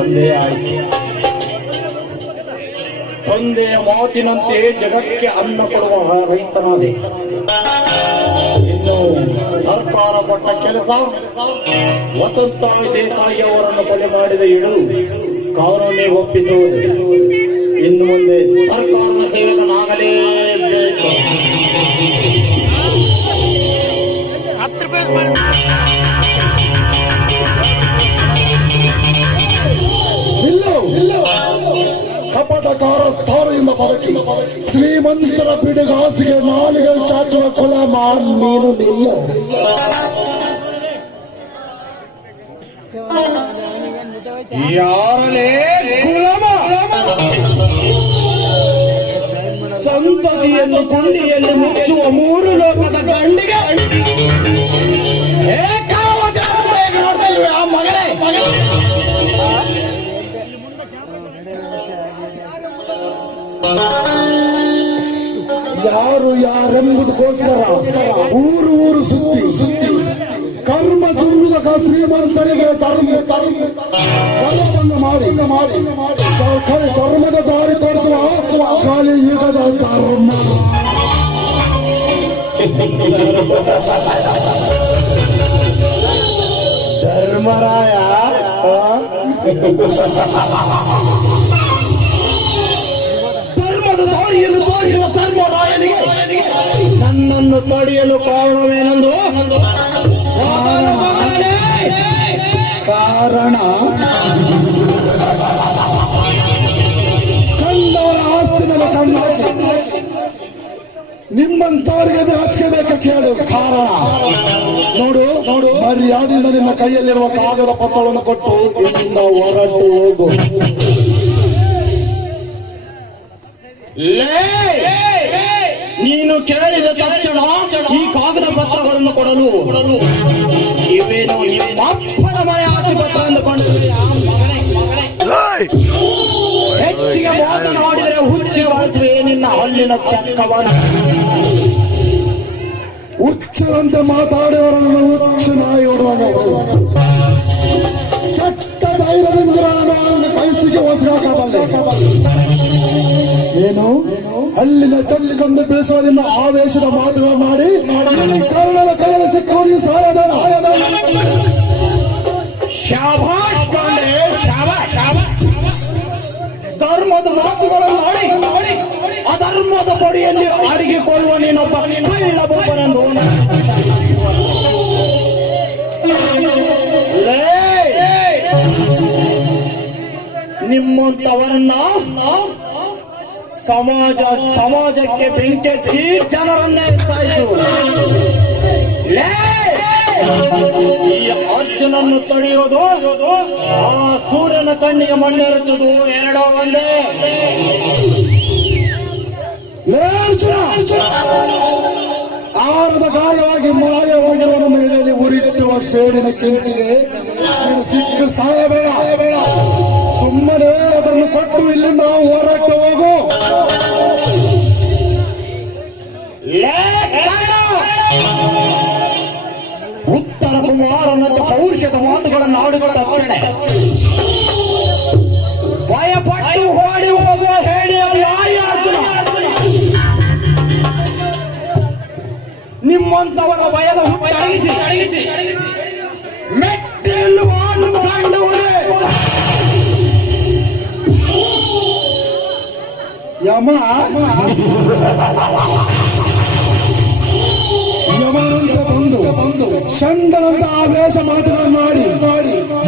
ಬಂದೇ ಆಯಿತು. ತಂದೆಯ ಮಾತಿನಂತೆ ಜಗಕ್ಕೆ ಅನ್ನ ಕೊಡುವ ರೈತನಾದೆ. ಇನ್ನು ಸರ್ಕಾರ ಕೊಟ್ಟ ಕೆಲಸ ವಸಂತ ದೇಸಾಯಿ ಅವರನ್ನು ಕೊಲೆ ಮಾಡಿದ ಇಡು ಕಾನೂನಿಗೆ ಒಪ್ಪಿಸುವುದು. ಇನ್ನು ಮುಂದೆ ಸರ್ಕಾರದ ಸೇವಕನಾಗಲೇಬೇಕು. ಕಪಟಕಾರ ಸ್ಥಾನದಿಂದ ಬದುಕಿ ಶ್ರೀಮಂತರ ಬಿಡುಗಾಸಿಗೆ ನಾಲಿಗೆ ಚಾಚುವ ಕೊಲ ನೀನು ನಿಲ್ಲ. ಯಾರಲೇ ಗುಲಾಮ ಸಂತತಿಯನ್ನು ಗುಂಡಿಯಲ್ಲಿ ಮುಚ್ಚುವ ಮೂರು ಲೋಕದ ಗಂಡಿಗೆ ಆ ಮಗನೇ ಯಾರು ಯಾರೆಂಬುದಕ್ಕೋಸ್ಕರ ಊರು ಊರು ಸುತ್ತಿ ಕರ್ಮ ದುರ್ವಿಧ ಶ್ರೀಮಂತರಿಗೆ ಧರ್ಮವನ್ನು ಮಾಡಿ ಧರ್ಮದ ದಾರಿ ತೋರಿಸುವ ಖಾಲಿ ಯುಗದ ಧರ್ಮ. ಧರ್ಮರಾಯ ಧರ್ಮದ ದಾರಿಯನ್ನು ತೋರಿಸುವ ಧರ್ಮರಾಯನಿಗೆ ನನ್ನನ್ನು ತಡೆಯಲು ಕಾರಣವೇನೆಂದು ಕಾರಣ ಕಂಡವರ ಆಸ್ತಿನಲ್ಲಿ ಕಣ್ಣ ನಿಮ್ಮಂತವರಿಗೆ ಹಚ್ಕೋಬೇಕಂತ ಹೇಳು. ಕಾರಣ ನೋಡು ಮರ್ಯಾದೆಯಿಂದ ನಿನ್ನ ಕೈಯಲ್ಲಿರುವ ಕಾಗದ ಪತ್ರವನ್ನು ಕೊಟ್ಟು ಇಲ್ಲಿಂದ ಹೊರಟು ಹೋಗು. ನೀನು ಕೇಳಿದ ತಕ್ಷಣ ಈ ಕಾಗದ ಪತ್ರಗಳನ್ನು ಕೊಡಲು ಇವೇನು ನಿಮ್ಮ ಅಪ್ಪನ ಮನೆ ಆಸ್ತಿ ಪತ್ರ ಎಂದುಕೊಂಡಿರುವೆ. ಹೆಚ್ಚಿಗೆ ಮಾತನಾಡಿದರೆ ಹುಚ್ಚಿ ಬಳಸುವೆ ನಿನ್ನ ಹಲ್ಲಿನ ಚಕ್ಕವನ್ನು. ಹುಚ್ಚರಂತೆ ಮಾತಾಡಿದವರನ್ನು ಹುಚ್ಚು ನಾಯಿ ಹೊಡುವಾಗ ಕೆಟ್ಟ ಧೈರ್ಯದಿಂದ ಕೈಸಿಗೆ ಏನು ಅಲ್ಲಿನ ಚಲ್ಲಿಗೊಂದು ಬೀಸುವುದನ್ನು ಆವೇಶದ ಮಾತುಗಳು ಮಾಡಿ ಕರ್ಣನ ಕೈಯಲ್ಲಿ ಸಿಕ್ಕವರಿಗೆ ಸಹಾಯಧನ. ಶಾಬಾಷ್ ಪಾಂಡೆ, ಶಾಬಾಷ್. ಧರ್ಮದ ಮಾತುಗಳನ್ನು ಆಡಿ ಅಧರ್ಮದ ಕೊಡಿಯಲ್ಲಿ ಅಡಗಿಕೊಳ್ಳುವ ನೀನೊಬ್ಬ ಕಳ್ಳ ಬೊಬ್ಬನೆಂದು ನಿಮ್ಮಂತವರನ್ನ ಸಮಾಜಕ್ಕೆ ಬೆಂಕಿ ಹಚ್ಚಿ ಜನರನ್ನೇ ಸಾಯಿಸು. ಈ ಅರ್ಜುನನ್ನು ತಡೆಯುವುದು ಆ ಸೂರ್ಯನ ಕಣ್ಣಿಗೆ ಮಣ್ಣೆರಚುವುದು ಎರಡೋ ಒಂದೇ. ಆರದ ಗಾಯವಾಗಿ ಮಾಯವಾಗಿರುವ ಮೇಲೆಯಲ್ಲಿ ಉರಿಯುತ್ತಿರುವ ಸೇಡಿನ ಸೇಡಿಗೆ ಸಿಕ್ಕ ಸಾಯಬೇಡ. ಸುಮ್ಮನೆ ಅದನ್ನು ಕೊಟ್ಟು ಇಲ್ಲಿಂದ ಹೊರಟು ಹೋಗು. ಉತ್ತರ ಕುಮಾರನಂತ ಪೌರುಷದ ಮಾತುಗಳನ್ನು ಆಡುಗಳ ತಕ್ಷಣ ಭಯಪಟ್ಟು ಓಡಿ ಹೋಗುವ ಹೇಳಿ ನಿಮ್ಮಂತವರ ಭಯದ ಅಡಗಿಸಿ ಮೆಟ್ಟಿಲು ಕಂಡುವರೆ ಯಮನಂತ ಬಂದು ಷಂಡನಂತ ಆವೇಶ ಮಾತುಗಳನ್ನು ಮಾಡಿ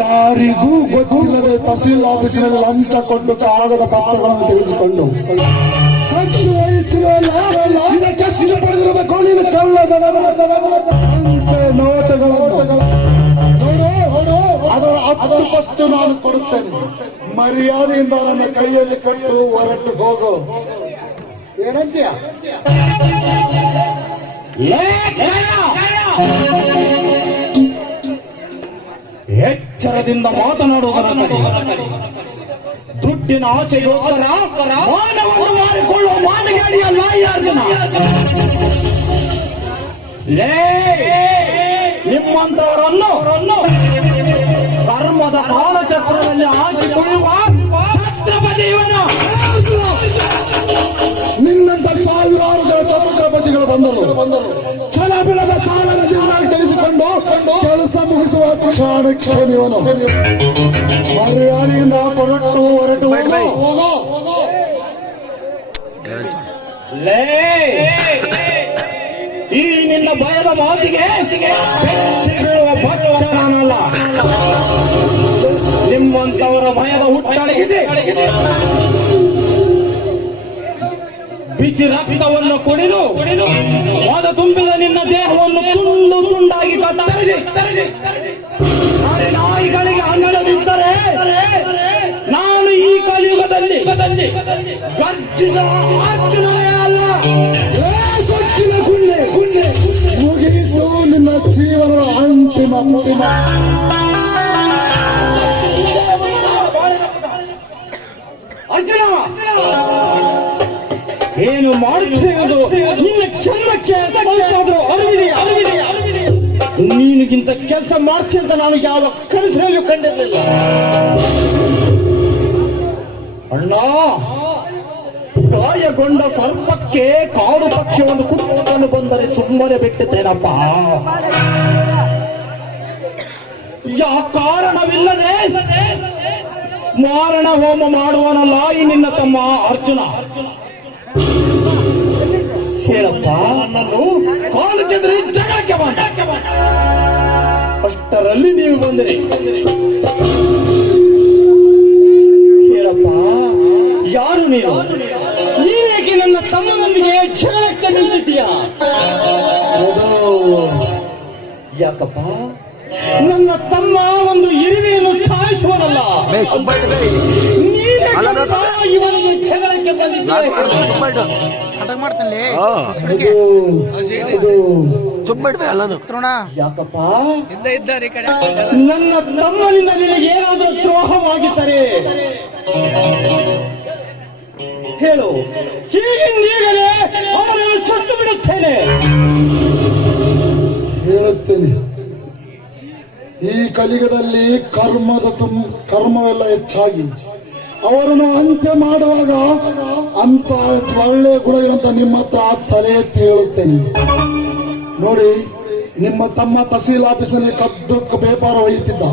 ಯಾರಿಗೂ ಗೊತ್ತಿಲ್ಲದೆ ತಹಸೀಲ್ ಆಫೀಸಿನಲ್ಲಿ ಲಂಚ ಕೊಟ್ಟು ಕಾಗದ ಪತ್ರಗಳನ್ನು ತಿಳಿಸಿಕೊಂಡು ಅದರ 10% ನಾನು ಕೊಡುತ್ತೇನೆ. ಮರ್ಯಾದೆಯಿಂದ ನನ್ನ ಕೈಯಲ್ಲಿ ಕೊಟ್ಟು ಹೊರಟು ಹೋಗು. ಏನಂತೀಯ? ಎಚ್ಚರದಿಂದ ಮಾತನಾಡುವುದರ ದುಡ್ಡಿನ ಆಚೆಗೋಸ್ಕರ ಮಾನವನ್ನು ಮಾರಿಕೊಳ್ಳುವ ಮಾನಗಾಡಿಯಲ್ಲ ಯಾರ್ಜನ. ನಿಮ್ಮಂತವರನ್ನು ಧರ್ಮ ಧರ್ಮದ ಕಾಲಚಕ್ರದಲ್ಲಿ ಹಾಕಿ ತುಳಿಯುವ ಛತ್ರಪತಿ ಇವನು. ನಿನ್ನಂತ ಸಾವಿರಾರು ಜನ ಛತ್ರಪತಿಗಳು ಬಂದರು. ಛಲ ಬಿಡದ ಚಾಲನೆಯಿಂದ ತೆಗೆದುಕೊಂಡು ಕೆಲಸ ಮುಗಿಸುವ ಕ್ಷಣಿವನು. ಮರ್ಯಾದೆಯಿಂದ ಹೊರಟು ಹೋಗೋ. ಲೇ, ಈ ನಿನ್ನ ಭಯದ ಮಾತಿಗೆ ಬೆಚ್ಚಿ ಬೀಳುವ ಬಚ್ಚ ನಾನಲ್ಲ. ನಿಮ್ಮಂತವರ ಭಯದ ಹುಟ್ಟಡಗಿಸಿ ಬಿಸಿ ರಕ್ತವನ್ನು ಕುಡಿದು ಮದ ತುಂಬಿದ ನಿನ್ನ ದೇಹವನ್ನು ತುಂಡು ತುಂಡಾಗಿ ಕತ್ತರಿಸಿ ನಾಯಿಗಳಿಗೆ ಅಂಗಳದಿದ್ದರೆ ನಾನು ಈ ಕಲಿಯುಗದಲ್ಲಿ ಗರ್ಜಿದ ಅರ್ಜುನನೇ ಅಲ್ಲ. ಸೊಕ್ಕಿನ ಗುಂಡೆ ಮುಗಿಯಿತು ನಿನ್ನ ಜೀವನದ ಅಂತಿಮ. ಅರ್ಜುನ, ಏನು ಮಾಡುತ್ತಿರುವುದು ನಿನ್ನ ಚರ್ಮಕ್ಕೆ ಸ್ವಲ್ಪಾದ್ರೂ ಅರಿವಿದೆಯಾ? ನೀನಿಗಿಂತ ಕೆಲಸ ಮಾಡ್ತೀನಿ ಅಂತ ನಾನು ಯಾವ ಕನಸಿನಲ್ಲೂ ಕಂಡಿರಲಿಲ್ಲ. ಅಣ್ಣ, ಗಾಯಗೊಂಡ ಸರ್ಪಕ್ಕೆ ಕಾಡು ಪಕ್ಷಿ ಒಂದು ಕುಟುಂಬವನ್ನು ಬಂದರೆ ಸುಮ್ಮನೆ ಬಿಟ್ಟಿದ್ದೇನಪ್ಪ. ಕಾರಣವಿಲ್ಲದೆ ಮಾರಣ ಹೋಮ ಮಾಡುವನಲ್ಲ ಈ ನಿನ್ನ ತಮ್ಮ ಅರ್ಜುನ. ಹೇಳಪ್ಪ, ನನ್ನನ್ನು ಕಾಲು ಕೆದರಿ ಜಗಳಕ್ಕೆ ಬಂದ. ಅಷ್ಟರಲ್ಲಿ ನೀವು ಬಂದಿರಿ. ಹೇಳಪ್ಪ, ಯಾರು ನೀನು? ನೀನೇಕೆ ನನ್ನ ತಮ್ಮನೊಂದಿಗೆ ಜಗಳಕ್ಕೆ ನಿಂತಿದ್ದೀಯಾ? ಯಾಕಪ್ಪ? ನನ್ನ ತಮ್ಮ ಒಂದು ಇರುವೆಯನ್ನು ಸಾಯಿಸುವನಲ್ಲ. ಇವನನ್ನು ಜಗಳಕ್ಕೆ ಬಂದಿದ್ದೆ. ಯಾಕಪ್ಪ? ನನ್ನ ತಮ್ಮನಿಂದ ನಿನಗೆ ಏನಾದರೂ ದ್ರೋಹವಾಗಿದ್ದರೆ ಹೇಳು, ಹೀಗಿಂದೀಗಲೇ ಅವನನ್ನು ಸತ್ತು ಬಿಡುತ್ತೇನೆ. ಹೇಳುತ್ತೇನೆ, ಈ ಕಲಿಯುಗದಲ್ಲಿ ಕರ್ಮವೆಲ್ಲ ಹೆಚ್ಚಾಗಿ ಅವರನ್ನು ಅಂತ್ಯ ಮಾಡುವಾಗ ಅಂತ ಒಳ್ಳೆ ಗುಣ ಇರುವಂತ ನಿಮ್ಮ ಹತ್ರ ತಲೆ ಎತ್ತಿ ಹೇಳುತ್ತೇನೆ. ನೋಡಿ, ನಿಮ್ಮ ತಮ್ಮ ತಹಸೀಲ್ ಆಫೀಸಲ್ಲಿ ಕದ್ದು ವ್ಯಾಪಾರ ಒಯ್ಯುತ್ತಿದ್ದ.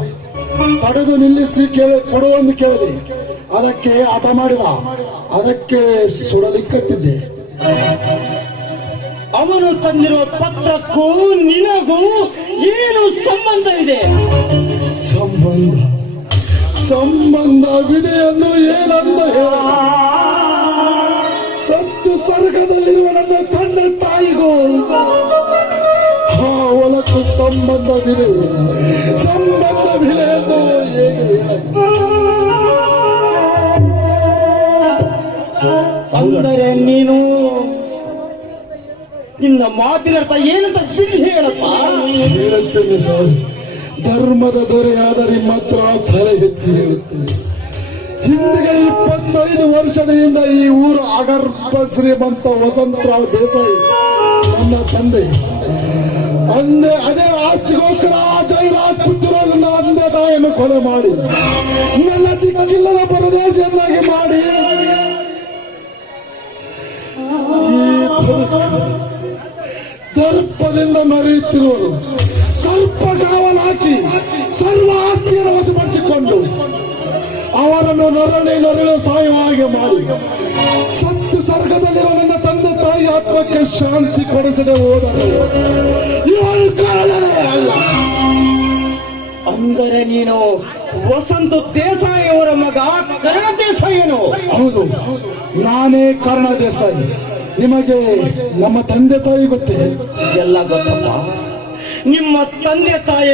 ತಡೆದು ನಿಲ್ಲಿಸಿ ಕೊಡುವಂದು ಕೇಳಿದೆ. ಅದಕ್ಕೆ ಹಠ ಮಾಡಿದ. ಅದಕ್ಕೆ ಸುಡಲಿಕ್ಕತ್ತಿದ್ದೆ. ಅವನು ತಂದಿರುವ ಪತ್ರಕ್ಕೂ ನಿನಗೂ ಏನು ಸಂಬಂಧವಿದೆ? ಸಂಬಂಧವಿದೆ ಎಂದು ಏನಂದು ಹೇಳ. ಸತ್ತು ಸ್ವರ್ಗದಲ್ಲಿರುವ ನನ್ನ ತಂದೆ ತಾಯಿಗೂ ಹೊಲಕ್ಕೂ ಸಂಬಂಧವಿದೆ ಎಂದು ಹೇಗೆ ಅಂದರೆ ನೀನು ನಿನ್ನ ಮಾತಿನರ್ಥ ಏನಂತ ಬಿಡಿಸಿ ಹೇಳಪ್ಪ. ಹೇಳುತ್ತೇನೆ ಸರ್, ಧರ್ಮದ ದೊರೆಯಾದ ನಿಮ್ಮ ಹತ್ರ ತಲೆ ಎತ್ತಿ ಹೇಳುತ್ತೇನೆ. ಹಿಂದಿಗೆ 25 ವರ್ಷದಿಂದ ಈ ಊರು ಅಗರ್ಭ ಶ್ರೀಮಂತ ವಸಂತರಾವ್ ದೇಸಾಯಿ ನನ್ನ ತಂದೆ ಅದೇ ಆಸ್ತಿಗೋಸ್ಕರ ಜೈರಾಜ್ ಪುತ್ರರಾಜನ ತಂದೆ ತಾಯಿಯನ್ನು ಕೊಲೆ ಮಾಡಿ ನನ್ನ ದಿಕ್ಕಿಲ್ಲದ ಪರದೇಶಿಯನ್ನಾಗಿ ಮಾಡಿ ದರ್ಪದಿಂದ ಮೆರೆಯುತ್ತಿರುವರು. ಸ್ವಲ್ಪ ಕಾವಲಾಕಿ ಸರ್ವ ಆಸ್ತಿಯನ್ನು ವಶಪಡಿಸಿಕೊಂಡು ಅವರನ್ನು ನರಳಿ ಸಾಯುವ ಹಾಗೆ ಮಾಡಿ ಸತ್ತು ಸ್ವರ್ಗದಲ್ಲಿರುವ ನನ್ನ ತಂದೆ ತಾಯಿ ಆತ್ಮಕ್ಕೆ ಶಾಂತಿ ಕೊಡಿಸದೆ ಹೋದರೆ ಇವನು ಕಾರಣನೇ ಅಲ್ಲ. ಅಂದರೆ ನೀನು ವಸಂತ ದೇಸಾಯಿ ಅವರ ಮಗ ಕರ್ಣ ದೇಸಾಯಿನು? ಹೌದು, ನಾನೇ ಕರ್ಣ ದೇಸಾಯಿ. ನಿಮಗೆ ನಮ್ಮ ತಂದೆ ತಾಯಿ ಗೊತ್ತೇ? ಎಲ್ಲ ಗೊತ್ತಪ್ಪ. ನಿಮ್ಮ ತಂದೆ ತಾಯಿ